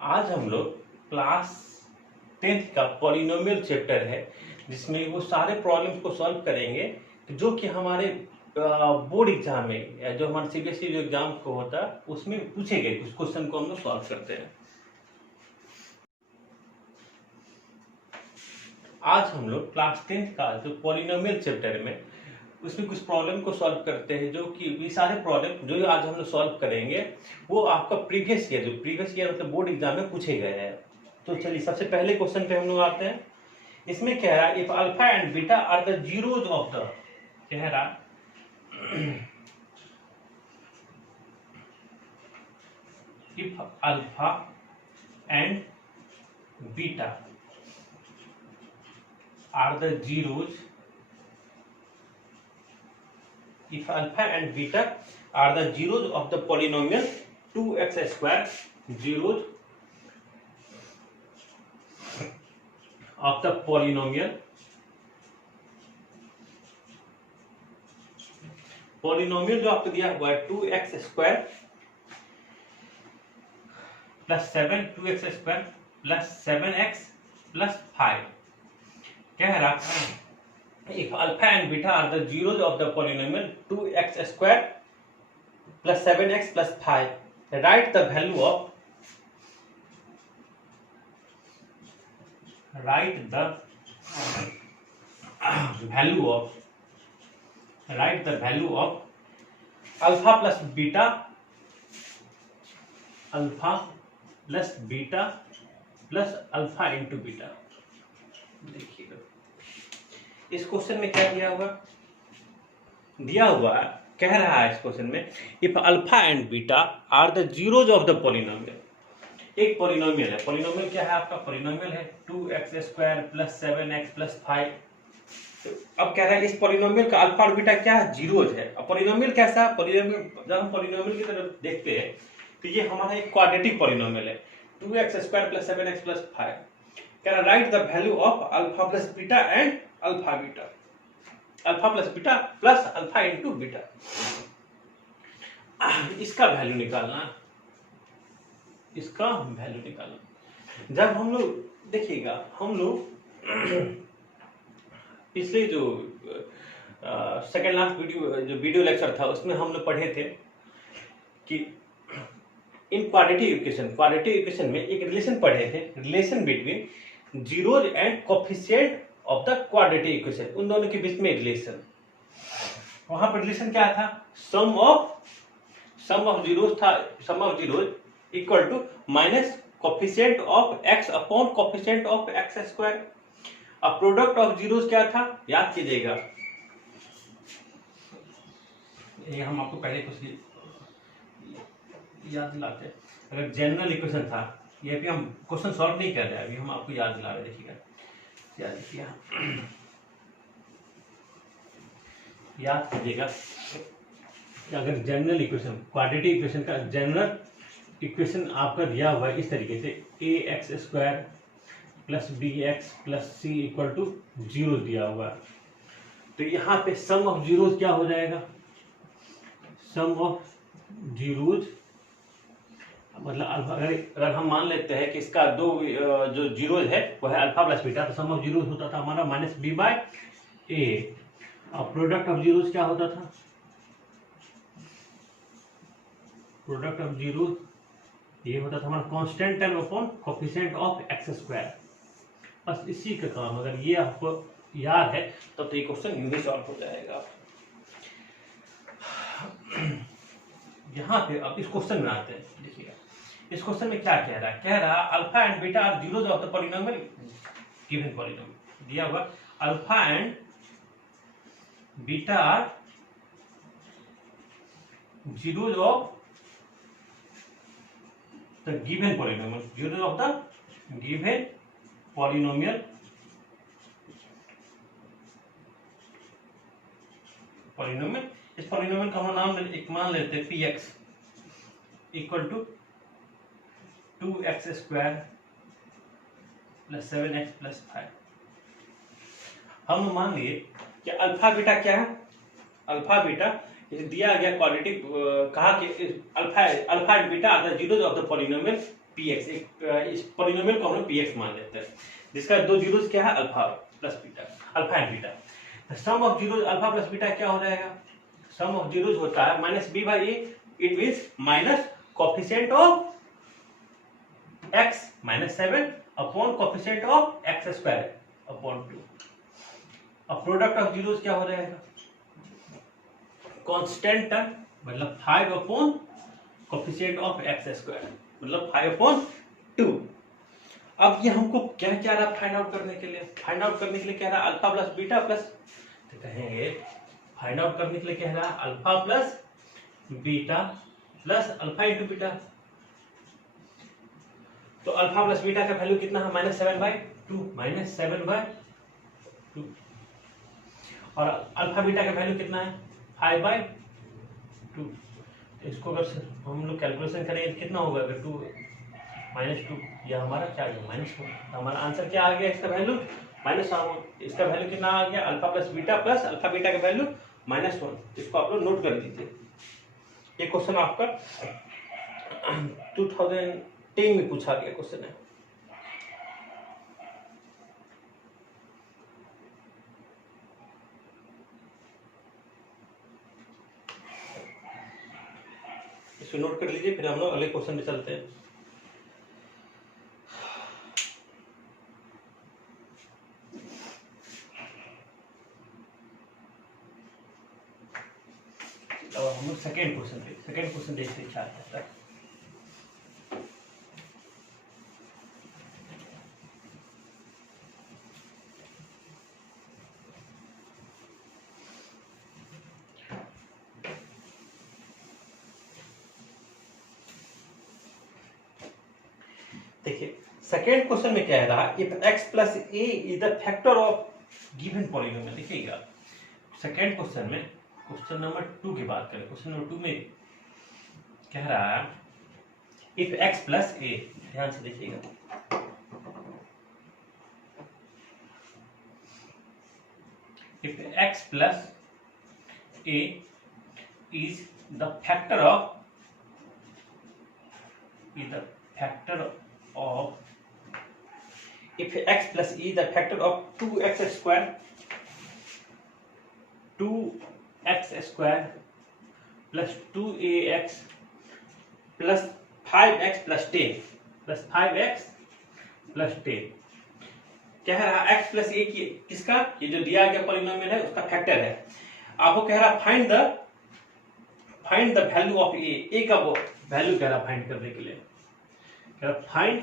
आज हम लोग क्लास 10th का पॉलिनोमियल चैप्टर है जिसमें वो सारे प्रॉब्लम्स को सॉल्व करेंगे जो कि हमारे बोर्ड एग्जाम में या जो हमारे सीबीएसई जो एग्जाम को होता है उसमें पूछे गए कुछ क्वेश्चन को हम लोग सॉल्व करते हैं। आज हम लोग क्लास 10th का जो पॉलिनोमियल चैप्टर में उसमें कुछ प्रॉब्लम को सॉल्व करते हैं जो कि ये सारे प्रॉब्लम जो आज हम लोग सॉल्व करेंगे वो आपका प्रीवियस ईयर मतलब बोर्ड एग्जाम में पूछे गए हैं। तो चलिए सबसे पहले क्वेश्चन पे हम लोग आते हैं। इसमें क्या है, if alpha and beta are the zeros of the, कह रहा if alpha and beta are the zeros, if alpha and beta are the zeros of the polynomial 2x square, zeros of the polynomial जो आपको दिया हुआ है 2x square plus 7 2x square plus 7x plus 5 कह रहा if alpha and beta are the zeros of the polynomial 2x square plus 7x plus 5, write the value of alpha plus beta plus alpha into beta। देखिएगा इस question में क्या दिया हुआ कह रहा है इस क्वेश्चन में if alpha and beta are the zeros of the polynomial. एक पॉलिनोमियल है, पॉलिनोमियल क्या है आपका, पॉलिनोमियल है 2x square plus 7x plus 5। तो अब कह रहा है इस पॉलिनोमियल का अल्फा और बीटा क्या है, जीरोज है। अब पॉलिनोमियल कैसा है, पॉलिनोमियल जब हम पॉलिनोमियल की तरफ देखते हैं तो ये हमारा एक क्वाड्रेटिक पॉलिनोमियल है 2x square plus 7x plus 5। कह रहा right the value of alpha plus beta and alpha beta, alpha plus beta plus alpha into beta, इसका वैल्यू निकालना। जब हम लोग देखिएगा, हम लोग पिछले जो सेकेंड लास्ट वीडियो लेक्चर था उसमें हम लोग पढ़े थे कि इन क्वाड्रेटिक इक्वेशन में एक रिलेशन पढ़े थे, relation between zeros and coefficient of the quadratic equation, उन दोनों के बीच में रिलेशन। वहां पर रिलेशन क्या था, sum of zeros equal to minus coefficient of x upon coefficient of x square. अब प्रोडक्ट ऑफ जीरोज क्या था, याद कीजिएगा, ये हम आपको पहले कुछ याद दिलाते हैं। अगर जनरल इक्वेशन था, ये भी हम क्वेश्चन सॉल्व नहीं कर रहे हैं, अभी हम आपको याद दिला रहे हैं। देखिएगा याद कीजिएगा, अगर जनरल इक्वेशन क्वाड्रेटिक इक्वेशन का जनरल इक्वेशन आपका दिया हुआ है इस तरीके से ax square plus bx plus c equal to 0 दिया हुआ है, तो यहाँ पे सम ऑफ जीरोज क्या हो जाएगा, सम ऑफ जीरोज मतलब अगर हम मान लेते हैं कि इसका दो जो जीरोज है वो है अल्फा प्लस बीटा, तो सम ऑफ जीरोज होता था हमारा माइनस बी बाय ए। और प्रोडक्ट ऑफ जीरोज क्या होता था, प्रोडक्ट ऑफ जीरोज ये होता था हमारा constant term upon coefficient of x square. बस इसी का काम, अगर ये आपको याद है तब तो ये क्वेश्चन यूं ही सॉल्व हो जाएगा। यहाँ पे अब इस क्वेश्चन में आते हैं। देखिएगा इस क्वेश्चन में क्या कह रहा है, alpha and beta are zeros of the polynomial given polynomial दिया हुआ, alpha and beta are zeros of the given polynomial, zeros of the given polynomial इस पॉलिनोमियल का हम नाम मान लेते हैं px equal to 2x square plus 7x plus 5। हम मान लिए कि अल्फा बीटा क्या है, अल्फा बीटा दिया गया क्वाड्रेटिक, कहा कि alpha and beta are the zeros of the polynomial px, इस पॉलिनोमियल को हम लोग px मान लेते हैं, जिसका दो जीरोस क्या है, alpha plus beta, alpha and beta. Sum of zeros alpha plus beta क्या हो जाएगा, सम ऑफ जीरोस होता है minus B by a, it means minus coefficient of x minus 7 upon coefficient of x square upon 2। अब product of zeros क्या हो जाएगा, constant term मतलब 5 upon coefficient of x square मतलब 5 अपॉन 2। अब ये हमको क्या क्या रहा फाइंड आउट करने के लिए, फाइंड आउट करने के लिए क्या रहा, अल्फा प्लस बीटा प्लस, तो कहेंगे फाइंड आउट करने के लिए क्या रहा, alpha plus beta plus alpha into beta. तो अल्फा प्लस बीटा का वैल्यू कितना है, -7/2, -7/2। और अल्फा बीटा का वैल्यू कितना है, 5/2। इसको अगर हम लोग कैलकुलेशन करें कितना होगा, अगर 2 -2 या हमारा क्या है -1, हमारा आंसर क्या आ गया, इसका वैल्यू -1। इसका वैल्यू कितना आ गया, अल्फा प्लस अल्फा बीटा का वैल्यू -1। इसको आप लोग नोट कर लीजिए। ये क्वेश्चन आपका 2010 में पूछा गया क्वेश्चन है। इसको नोट कर लीजिए, फिर हम लोग अगले क्वेश्चन पे चलते हैं। अब हम लोग सेकेंड क्वेश्चन देखते हैं क्या कहता है। देखिए सेकेंड क्वेश्चन में क्या रहा, if x plus A is the factor of given polynomial. देखिएगा सेकेंड क्वेश्चन में, क्वेश्चन नंबर 2 की बात करें, क्वेश्चन नंबर 2 में कह रहा है इफ x प्लस ए, ध्यान से देखिएगा, if x plus A is the factor of if x plus e the factor of 2x square plus 2ax plus 5x plus 10 क्या है रहा, x plus a की किसका, ये जो दिया गया पॉलिनोमियल है उसका फैक्टर है। आपको कह रहा find the value of a का वो वैल्यू कह रहा फाइंड करने के लिए, कह रहा find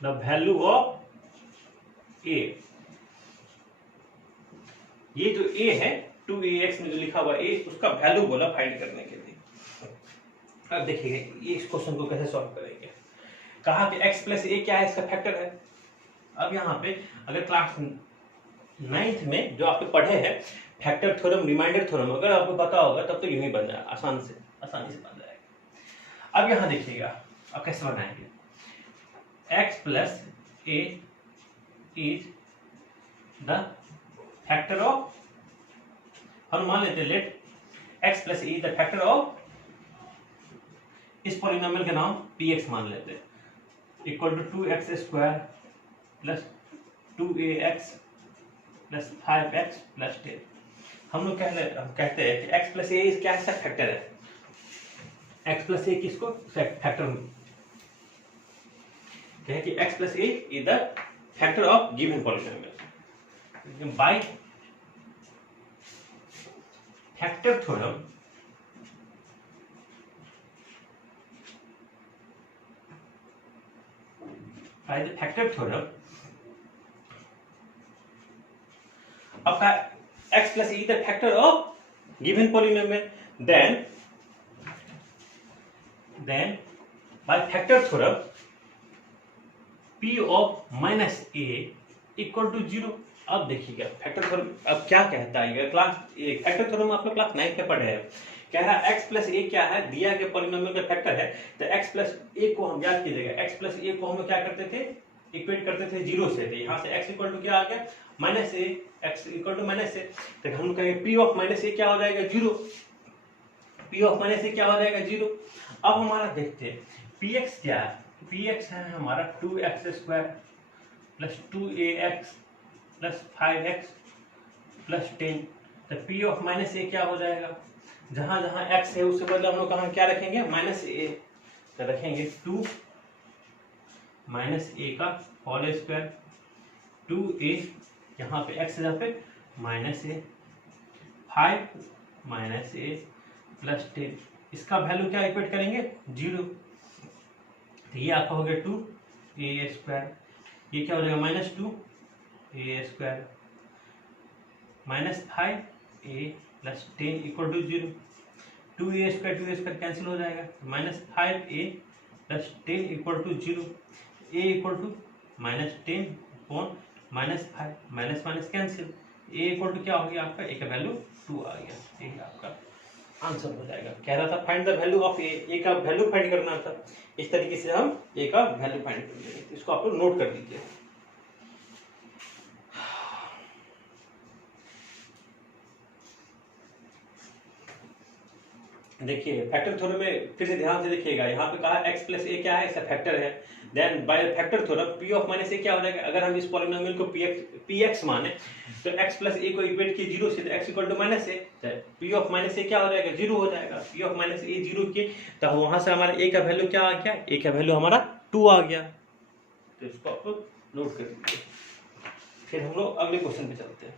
the value of a। ये जो a है 2ax में जो लिखा हुआ a, उसका वैल्यू बोला फाइंड करने के लिए। अब देखिए ये इस क्वेश्चन को कैसे सॉल्व करेंगे। कहा कि x प्लस a क्या है, इसका फैक्टर है। अब यहाँ पे अगर क्लास 9th में जो आपने पढ़े हैं फैक्टर थ्योरम, रिमाइंडर थ्योरम, अगर आपको पता होगा तब तो यूं ही बन जाए, आसानी से बन जाएगा। अब यहाँ देखिएगा अब कैसे बनाएंगे, x plus a is the factor of, हम मान लेते हैं let x plus a the factor of, इस पॉलिनोमियल का नाम px मान लेते हैं, equal to 2x square plus 2ax plus 5x plus 10। हम लोग कहते हैं कि x प्लस a क्या है, फैक्टर है। x प्लस a किसको फैक्टर कहे कि x plus a is the factor of given polynomial. Bye factor theorem आपका x plus e the factor of given polynomial, then by factor theorem p of minus a equal to 0। अब देखिएगा factor theorem अब क्या कहता है, class factor theorem आप लोग class 9 में पढ़े हैं। कह रहा है x प्लस ए क्या है, दिया गया पॉलिनोमियल का फैक्टर है, तो x प्लस ए को हम याद कीजिएगा, x प्लस ए को हम क्या करते थे, इक्वेट करते थे 0 से, तो यहाँ से x इक्वल टू क्या आ गया minus A, x equal to minus A, तो हम कहेंगे p ऑफ माइनस ए क्या हो जाएगा 0, p ऑफ माइनस ए क्या हो जाएगा 0। अब हमारा देखते हैं पी एक्स क्या है, पी एक्स है हमारा 2x² plus 2ax plus 5x plus 10। तो पी ऑफ माइनस ए क्या हो जाएगा, जहां जहां x है उसके बदले हम लोग कहाँ क्या रखेंगे, माइनस ए। तो रखेंगे 2 माइनस ए का होल स्क्वायर 2a, यहाँ पे x जहाँ पे माइनस ए, 5 माइनस ए प्लस 10। इसका वैल्यू क्या इक्वेट करेंगे, 0। तो ये आपका हो गया 2a², ये क्या हो जाएगा -2a² minus 5a plus 10 equal to 0। 2a² cancel हो जाएगा, -5a plus 10 equal to 0। a equal to -10 upon -5, minus minus cancel, a equal to क्या हो गया आपका, a का वैल्यू 2 आ गया। यही आपका आंसर हो जाएगा। कह रहा था फाइंड द वैल्यू ऑफ ए का वैल्यू फाइंड करना था। इस तरीके से हम ए का वैल्यू फाइंड करेंगे, इसको आप लोग नोट कर लीजिए। देखिए फैक्टर थ्योरम में फिर से ध्यान से देखिएगा, यहाँ पे कहा x प्लस ए क्या है, इसका फैक्टर है। Then by factor theorem p of minus A क्या हो जाएगा, अगर हम इस पॉलिनोमियल को px माने तो x प्लस ए को इक्वेट किए 0 से, तो x equal to minus A, तो p ऑफ माइनस ए क्या हो जाएगा, 0 हो जाएगा। p ऑफ माइनस ए 0 के, तो वहां से हमारा a का वैल्यू क्या आ गया, a का वैल्यू हमारा 2 आ गया। तो इसको आप लोग नोट कर लीजिए। फिर हम लोग अगले क्वेश्चन पे चलते हैं।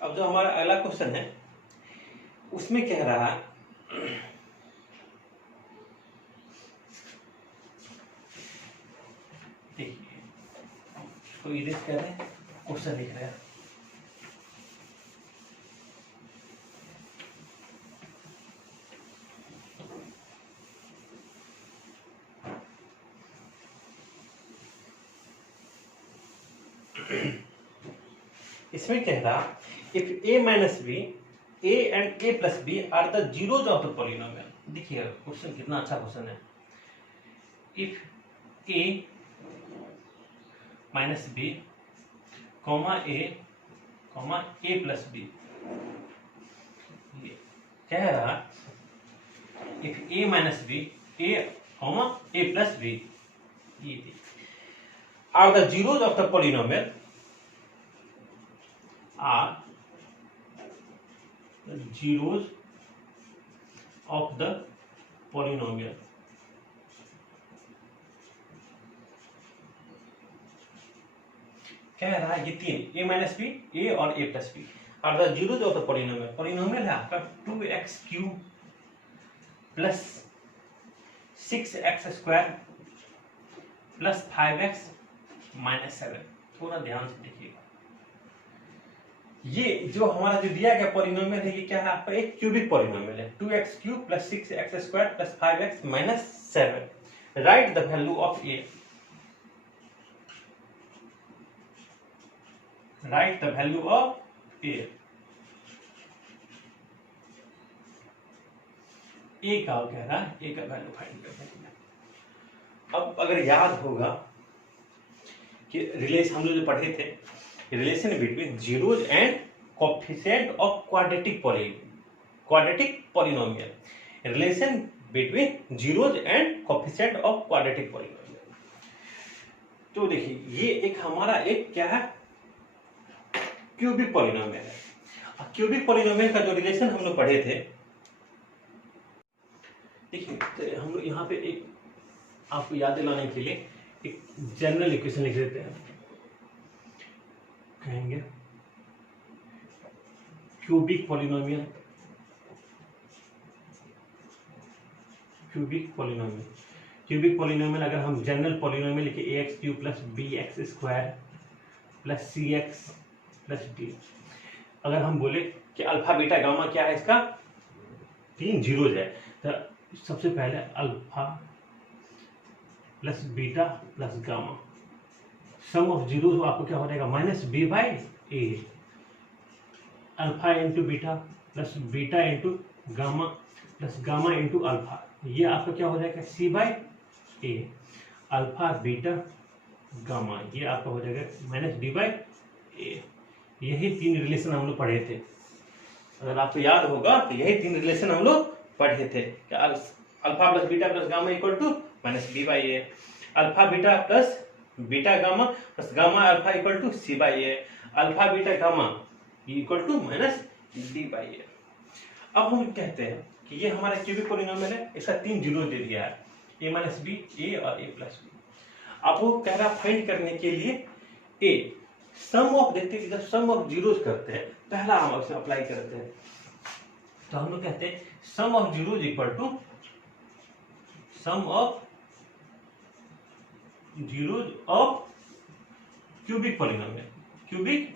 अब जो हमारा अगला क्वेश्चन है उसमें कह रहा है देखिए, इसको इरेज कर रहे हैं, क्वेश्चन लिख रहे हैं। इसमें कह रहा if a minus b, a and a plus b are the zeros of the polynomial। देखिए क्वेश्चन कितना अच्छा क्वेश्चन है। if a minus b, comma a, comma a plus b, कह रहा if a minus b, a, comma a plus b are the zeros of the polynomial, are the zeros of the polynomial। कह रहा है ये तीन a minus b, a और a plus b are the zeros of the polynomial. Polynomial है आपका 2x³ plus 6x² plus 5x minus 7। थोड़ा ध्यान से देखिएगा, ये जो हमारा जो दिया गया पॉलिनोमियल है, ये क्या है आपका, एक क्यूबिक पॉलिनोमियल है। 2x³ plus 6x² plus 5x minus 7। Right the value of a, right the value of a। a का कह रहा है, a का वैल्यू फाइंड करते हैं। अब अगर याद होगा कि रिलेशन हम लोग जो पढ़े थे, relation between zeros and coefficient of quadratic polynomial, relation between zeros and coefficient of quadratic polynomial. तो देखिए ये एक हमारा एक क्या है, क्यूबिक पॉलिनोमियल है। क्यूबिक पॉलिनोमियल का जो रिलेशन हम लोग पढ़े थे, देखिए तो हम लोग यहाँ पे एक आपको याद दिलाने के लिए एक जनरल इक्वेशन लिख देते हैं। कहेंगे cubic polynomial, cubic polynomial, cubic polynomial अगर हम जनरल पॉलिनोमियल लिखे ax³ plus bx² plus cx plus d, अगर हम बोले कि अल्फा बीटा गामा क्या है, इसका 3 जीरोज है, तो सबसे पहले alpha plus beta plus gamma, sum of zeros आपको क्या हो जाएगा, -b/a। Alpha into beta plus beta into gamma plus gamma into alpha, ये आपका क्या हो जाएगा C by A, alpha beta gamma ये आपका हो जाएगा माइनस डी बाई ए। यही तीन रिलेशन हम लोग पढ़े थे, अगर आपको याद होगा तो यही तीन रिलेशन हम लोग पढ़े थे कि alpha plus beta plus gamma equal to minus B by A, alpha beta plus beta gamma plus gamma alpha equal to C by A, alpha beta gamma equal to minus D by A. अब हम कहते हैं कि ये हमारा cubic polynomial है, इसका तीन जीरो दे दिया है, ए माइनस बी, ए और ए प्लस बी। अब वो कह रहा फाइंड करने के लिए ए सम ऑफ, देखते हैं जब सम ऑफ जीरोस करते हैं पहला हम उसमें अप्लाई करते हैं, तो हम लोग कहते हैं sum of zeros equal to sum of zeros of cubic polynomial, cubic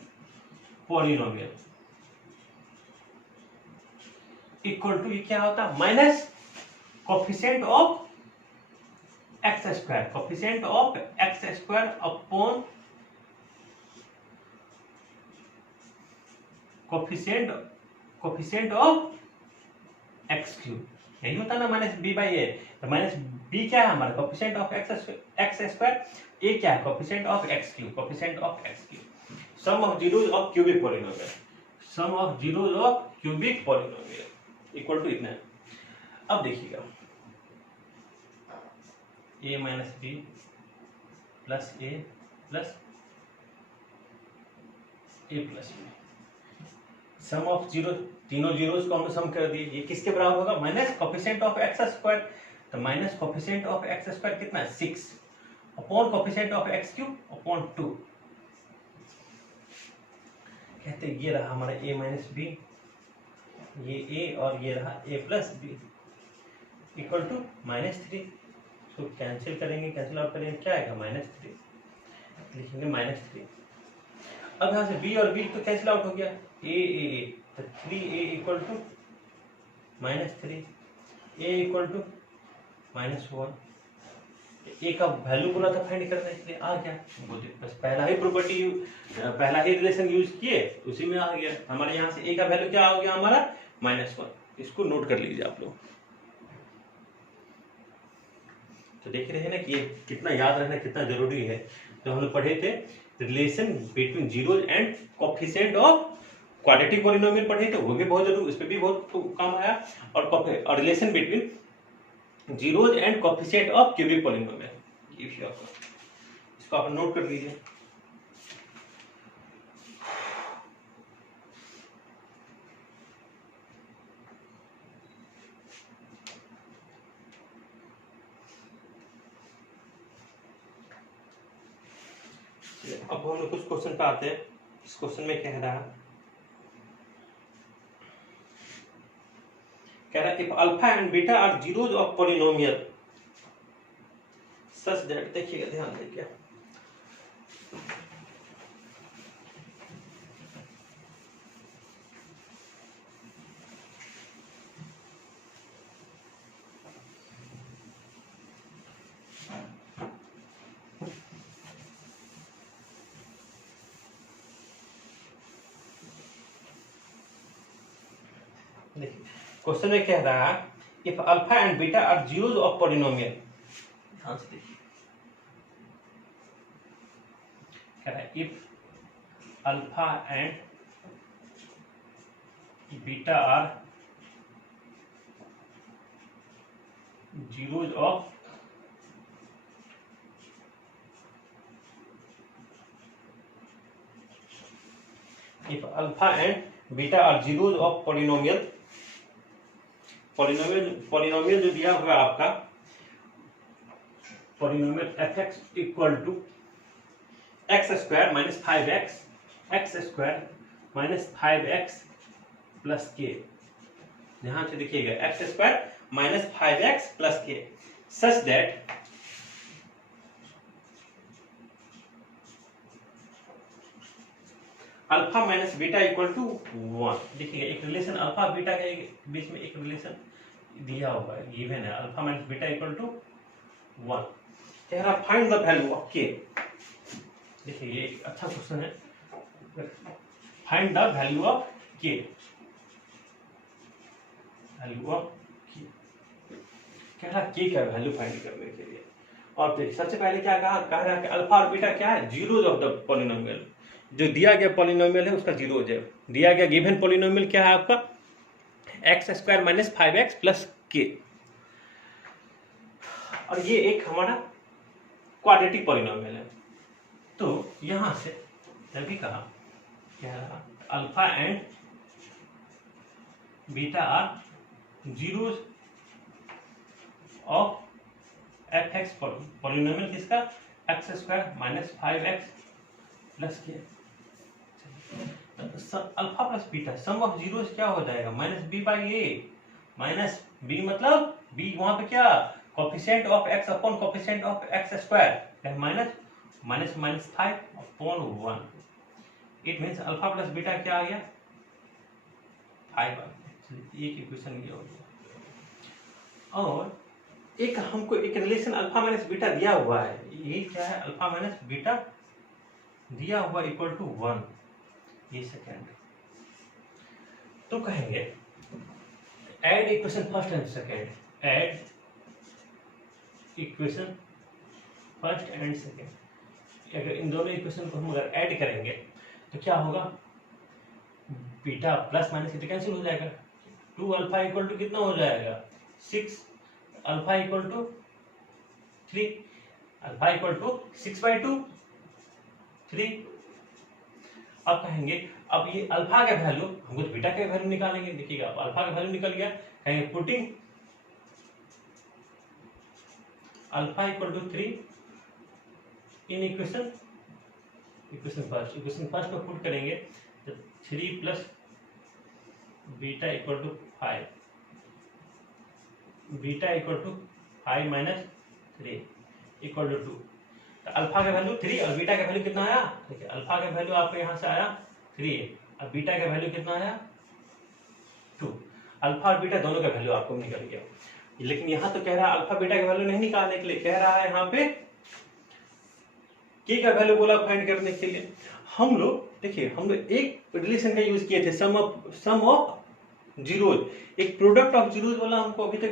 polynomial equal to ये क्या होता है minus coefficient of x square, coefficient of x square upon coefficient of X cube, यही होता है ना माइनस बी बाई ए। तो minus B क्या है हमारा coefficient of x square, A क्या है coefficient of X cube, coefficient of X cube. Sum of zeros of cubic polynomial, sum of zeros of cubic polynomial equal to इतना है। अब देखिएगा A minus B plus A plus B, sum of zero, तीनों जीरोस को हमने sum कर दिए, ये किसके बराबर होगा minus coefficient of x square, तो minus coefficient of x square कितना है 6 upon coefficient of X cube upon 2, कहते हैं ये रहा हमारा ए माइनस बी, ये ए और ये रहा A plus B equal to minus 3, इसको कैंसिल करेंगे, कैंसिल आउट करेंगे क्या आएगा माइनस 3, लिखेंगे माइनस 3। अब यहाँ से बी और बी तो कैंसिल आउट हो गया, ए तो 3a equal to minus 3, a equal to minus 1, a का वैल्यू बोला था फाइंड करना, इसलिए आ गया, बस पहला ही प्रॉपर्टी पहला ही रिलेशन यूज किए उसी में आ गया हमारे। यहाँ से ए का वैल्यू क्या हो गया हमारा -1, इसको नोट कर लीजिए आप लोग। तो देख रहे हैं ना कि ये कितना याद रखना कितना जरूरी है। तो हम लोग पढ़े थे relation between zeros and coefficient of quadratic polynomial पढ़े थे, वो भी बहुत जरूरी, उस पर भी बहुत काम आया। और relation between zeros and coefficient of cubic polynomial, इसको आप नोट कर लीजिए। अब हम लोग कुछ क्वेश्चन पे आते हैं। इस क्वेश्चन में कह रहा if alpha and beta are zeros of polynomial such that, देखिएगा ध्यान देखिए, क्वेश्चन में कह रहा है if alpha and beta are zeros of polynomial, ध्यान से देखिए, कह रहा है if alpha and beta are zeros of if alpha and beta are zeros of polynomial, polynomial जो दिया हुआ आपका polynomial fx equal to x square minus 5x, x square minus 5x plus के, ध्यान से देखिएगा x square minus 5x plus k, such that alpha minus beta equal to 1। देखिएगा एक रिलेशन अल्फा बीटा के बीच में एक रिलेशन दिया हुआ है, गिवन है, alpha minus beta equal to 1। कह रहा फाइंड द वैल्यू ऑफ के, देखिए ये एक अच्छा क्वेश्चन है, फाइंड द वैल्यू ऑफ के, वैल्यू ऑफ कह रहा के का वैल्यू फाइंड करने के लिए। और देखिए सबसे पहले क्या कहा, कह रहा है कि अल्फा और बीटा क्या है, जीरोज ऑफ द पॉलिनोमियल। जो दिया गया पॉलिनोमियल है उसका जीरोज है। दिया गया गिवन पॉलिनोमियल क्या है आपका, x square minus 5x plus के। और ये एक हमारा क्वाड्रेटिक पॉलिनोमियल है। तो यहां से तभी कहा क्या रहा, alpha and beta are zeros of F X polynomial किसका, X square minus 5x plus K. Alpha plus beta sum of zeros क्या हो जाएगा, minus B by A. Minus B मतलब बी वहां पे क्या, coefficient of X upon coefficient of x square, minus minus minus 5 upon 1। It means alpha plus beta क्या आ गया, 5 आ गया। एक इक्वेशन ये हो गया। और एक हमको एक रिलेशन अल्फा माइनस बीटा दिया हुआ है, ये क्या है, अल्फा माइनस बीटा दिया हुआ इक्वल टू 1, ये सेकेंड। तो कहेंगे add equation first and second, add equation first and second. अगर इन दोनों इक्वेशन को हम अगर ऐड करेंगे तो क्या होगा, बीटा प्लस माइनस कितने कैंसिल हो जाएगा, 2 अल्फा इक्वल टू कितना हो जाएगा 6, alpha equal to 3, alpha equal to 6/2 3। अब कहेंगे अब ये अल्फा का वैल्यू हमको तो बीटा का वैल्यू निकालेंगे। देखिएगा अब अल्फा का वैल्यू निकल गया, कहेंगे putting alpha equal to 3 in equation first में पुट करेंगे तो 3 plus beta equal to 5, beta equal to 5 minus 3 equal to 2। तो अल्फा का वैल्यू 3 और बीटा का वैल्यू कितना आया, देखिए अल्फा का वैल्यू आपको यहाँ से आया 3 और बीटा का वैल्यू कितना आया 2। अल्फा और बीटा दोनों का वैल्यू आपको निकल गया। लेकिन यहाँ तो कह रहा है अल्फा बीटा का वैल्यू नहीं निकालने के लिए, कह रहा है यहाँ पे के का वैल्यू बोला फाइंड करने के लिए। हम लोग देखिए हम लोग एक रिलेशन का यूज किए थे, सम ऑफ जीरोज, एक प्रोडक्ट ऑफ जीरोज वाला हमको अभी तक।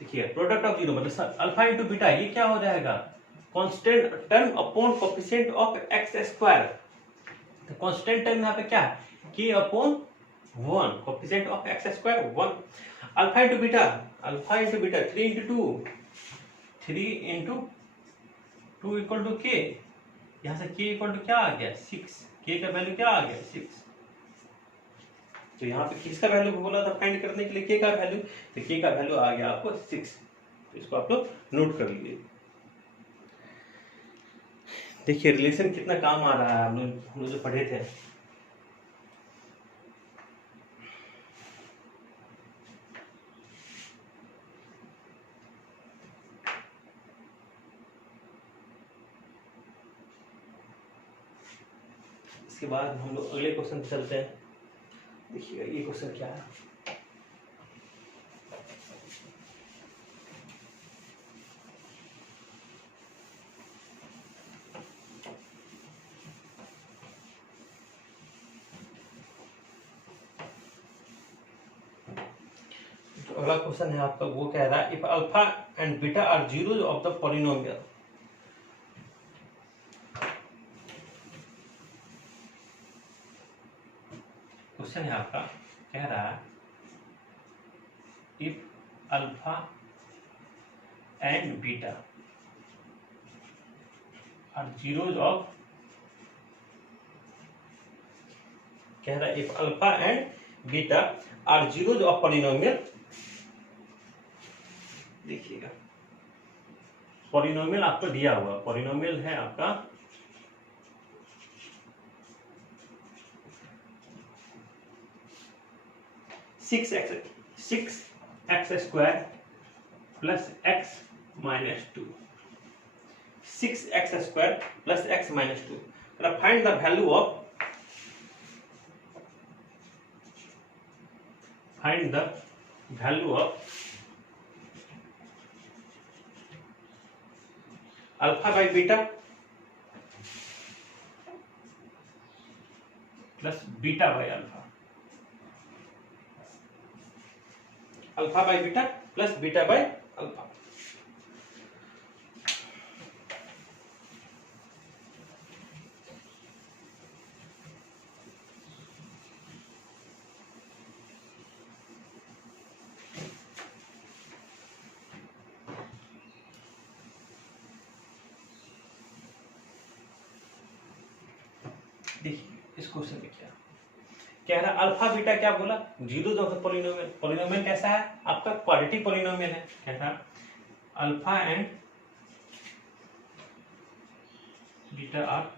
देखिए प्रोडक्ट ऑफ जीरो मतलब अल्फा इंटू बीटा, ये क्या हो जाएगा, constant term upon coefficient of x square. तो कांस्टेंट टर्म यहाँ पे क्या है, k upon 1, coefficient of x square 1। Alpha into beta 3 into 2 equal to k. यहाँ से के इक्वल टू क्या आ गया 6, के का वैल्यू क्या आ गया 6। तो यहाँ पे किसका वैल्यू बोला था फाइंड करने के लिए, के का वैल्यू, तो के का वैल्यू आ गया आपको 6। तो इसको आप लोग नोट कर लीजिए। देखिए रिलेशन कितना काम आ रहा है, हम लोग जो पढ़े थे। इसके बाद हम लोग अगले क्वेश्चन पे चलते हैं। देखिएगा ये क्वेश्चन क्या है, तो अगला क्वेश्चन है आपका, वो कह रहा है if alpha and beta are zeros of the polynomial. Question है आपका, कह रहा है if alpha and beta are zeros of, कह रहा है if alpha and beta are zeros of polynomial. देखिएगा पॉलिनोमियल आपको दिया हुआ, पॉलिनोमियल है आपका 6x square plus x minus 2, 6x square plus x minus 2। Find the value of, alpha by beta plus beta by alpha. Alpha by beta plus beta by alpha. देखिए इस question में क्या कह रहा, अल्फा बीटा क्या बोला, zeros of the polynomial. Polynomial कैसा है आपका, क्वाड्रेटिक पॉलिनोमियल है। कह रहा alpha and beta are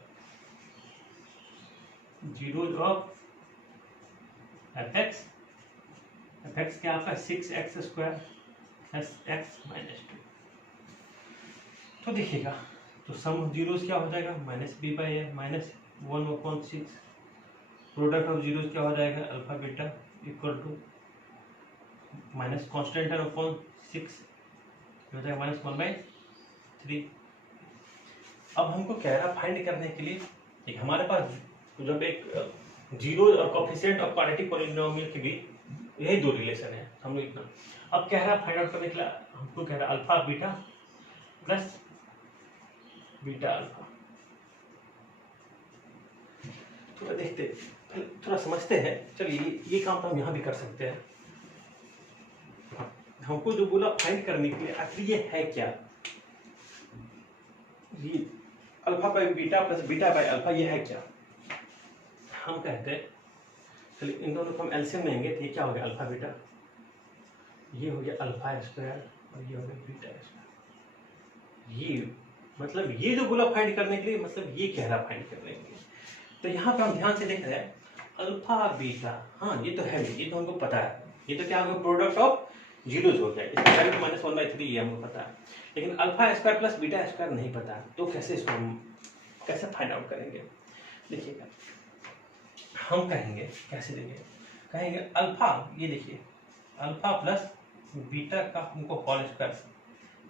zeros of F x क्या आपका 6x square plus x minus 2। तो देखिएगा, तो सम ऑफ जीरोस क्या हो जाएगा, minus B by A minus 1/6। Product of zeros क्या हो जाएगा, alpha beta equal to minus constant है अपॉन 6 हो जाएगा माइनस 1/3। अब हमको कह रहा फाइंड करने के लिए, एक हमारे पास जब एक जीरो और कोफिशिएंट ऑफ क्वाड्रेटिक पॉलिनोमियल के बीच यही दो रिलेशन है, हम लोग इतना। अब कह रहा फाइंड आउट करने के लिए हमको कह रहा alpha beta plus beta alpha. थोड़ा देखते, थोड़ा समझते हैं। चलिए ये काम तो हम यहाँ भी कर सकते हैं। हमको जो बोला फाइंड करने के लिए, आखिर ये है क्या, ये alpha by beta plus beta by alpha, ये है क्या। हम कहते हैं चलिए इन दोनों को हम एलसीएम लेंगे तो ये क्या हो गया, अल्फा बीटा, ये हो गया अल्फा स्क्वायर और ये हो गया बीटा स्क्वायर। ये मतलब ये जो बोला फाइंड करने के लिए, मतलब ये कह रहा फाइंड करने के लिए। तो यहाँ पे हम ध्यान से देख रहे हैं अल्फा बीटा, हाँ ये तो है, ये तो हमको पता है, ये तो क्या होगा, प्रोडक्ट ऑफ जीरोस हो गया, इसका वैल्यू माइनस 1/3 ये हमको पता है। लेकिन alpha square plus beta square नहीं पता है, तो कैसे इसको हम कैसे फाइंड आउट करेंगे। देखिएगा हम कहेंगे, कैसे देंगे, कहेंगे अल्फा, ये देखिए अल्फा प्लस बीटा का हमको होल स्क्वायर,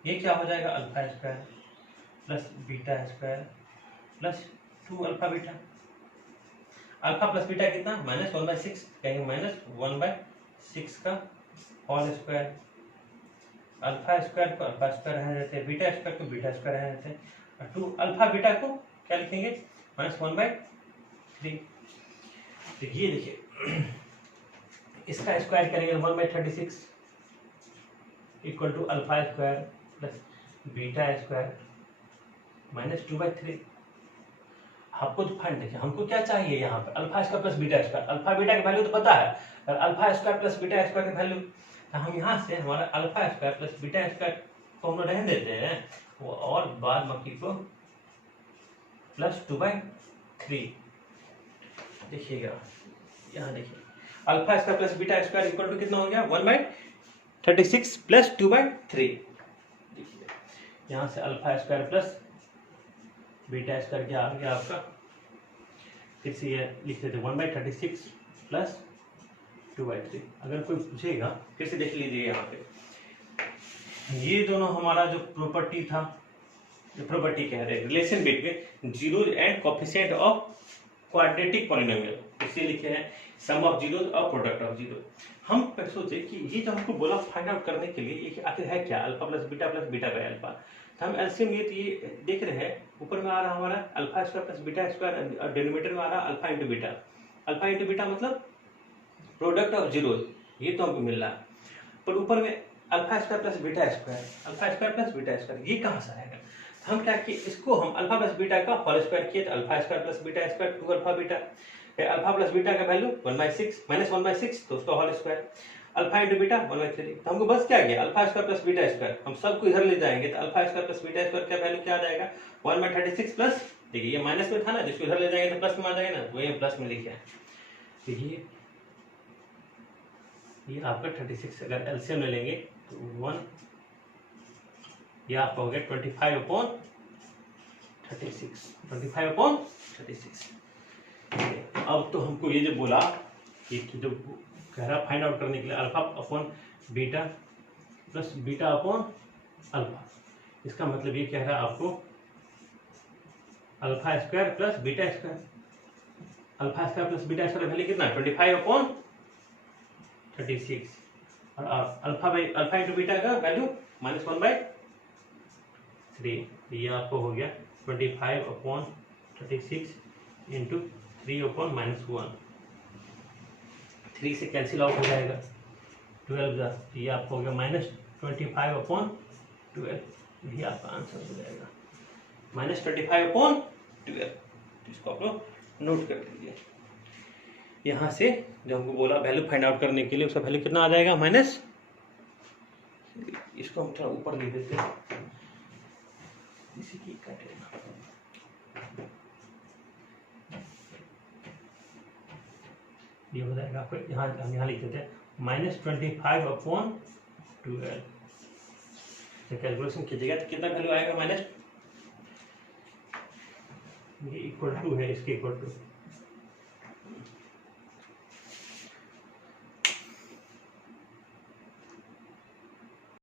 ये क्या हो जाएगा, alpha square plus beta square plus 2 alpha beta. Alpha plus beta कितना, माइनस 1/6, कहेंगे माइनस 1/6 का होल स्क्वायर। अल्फा स्क्वायर को अल्फा स्क्वायर रहने देते हैं, बीटा स्क्वायर को बीटा स्क्वायर रहने देते हैं, और 2 अल्फा बीटा को क्या लिखेंगे, माइनस 1/3। तो ये देखिए इसका स्क्वायर करेंगे 1/36 equal to alpha square plus beta square minus 2/3। आपको तो फाइंड देखिए, हमको क्या चाहिए यहाँ पे, alpha square plus beta square. Alpha beta की वैल्यू तो पता है, और alpha square plus beta square की वैल्यू, तो हम यहाँ से हमारा alpha square plus beta square को हम रहने देते हैं वो, और बाद बाकी को प्लस 2/3। देखिएगा यहाँ देखिए alpha square plus beta square equal to कितना हो गया, 1/36 प्लस 2/3। देखिए यहाँ से alpha square plus beta square क्या आ गया आपका, फिर से ये लिख देते 1/36 प्लस 2/3। अगर कोई पूछेगा फिर से देख लीजिए, यहाँ पे ये दोनों हमारा जो प्रॉपर्टी था, जो प्रॉपर्टी कह रहे हैं relation between zero and coefficient of quadratic polynomial, इसलिए लिखे हैं सम ऑफ जीरोस और प्रोडक्ट ऑफ जीरो। हम सोचे कि ये जो हमको बोला फाइंड आउट करने के लिए, ये आखिर है क्या, alpha plus beta by alpha. तो हम एलसीएम ये देख रहे हैं, ऊपर में आ रहा हमारा alpha square plus beta square और डिनोमिनेटर में आ रहा alpha into beta. Alpha into beta मतलब प्रोडक्ट ऑफ जीरोस, ये तो हमको मिल रहा है, पर ऊपर में alpha square plus beta square, alpha square plus beta square, ये कहाँ से आएगा। तो हम क्या किए, इसको हम अल्फा प्लस बीटा का होल स्क्वायर किए, तो alpha square plus beta square 2 alpha beta, alpha plus beta का वैल्यू 1/6 माइनस 1/6, तो उसका whole square, alpha into beta 1/3। तो हमको बस क्या गया, alpha square plus beta square, हम सबको इधर ले जाएंगे तो alpha square plus beta square का वैल्यू क्या आ जाएगा, 1/36 प्लस, देखिए ये माइनस में था ना, जिसको इधर ले जाएंगे तो प्लस में आ जाएगा ना, तो ये प्लस में लिखे हैं। तो ये आपका 36, अगर एलसीएम ले लेंगे तो 1, ये आपका हो गया 25/36। अब तो हमको ये जो बोला, ये जो कह रहा फाइंड आउट करने के लिए alpha upon beta plus beta upon alpha, इसका मतलब ये कह रहा है आपको alpha square plus beta square, alpha square plus beta square value कितना, 25/36 और अल्फा इंटू बीटा का वैल्यू -1/3। ये आपको हो गया 25/36 इंटू 3/-1। 3 से कैंसिल आउट हो जाएगा, 12 का, ये आपको हो गया -25/12। यही आपका आंसर हो जाएगा, -25/12। इसको आप लोग नोट कर लीजिए। यहाँ से जो हमको बोला वैल्यू फाइंड आउट करने के लिए, उसका वैल्यू कितना आ जाएगा माइनस, इसको हम थोड़ा ऊपर लिख देते हैं, इसी की काटेगा, ये हो जाएगा आपको, यहाँ हम यहाँ लिख देते हैं -25/12। तो कैलकुलेशन कीजिएगा तो कितना वैल्यू आएगा माइनस, ये इक्वल टू है इसके इक्वल टू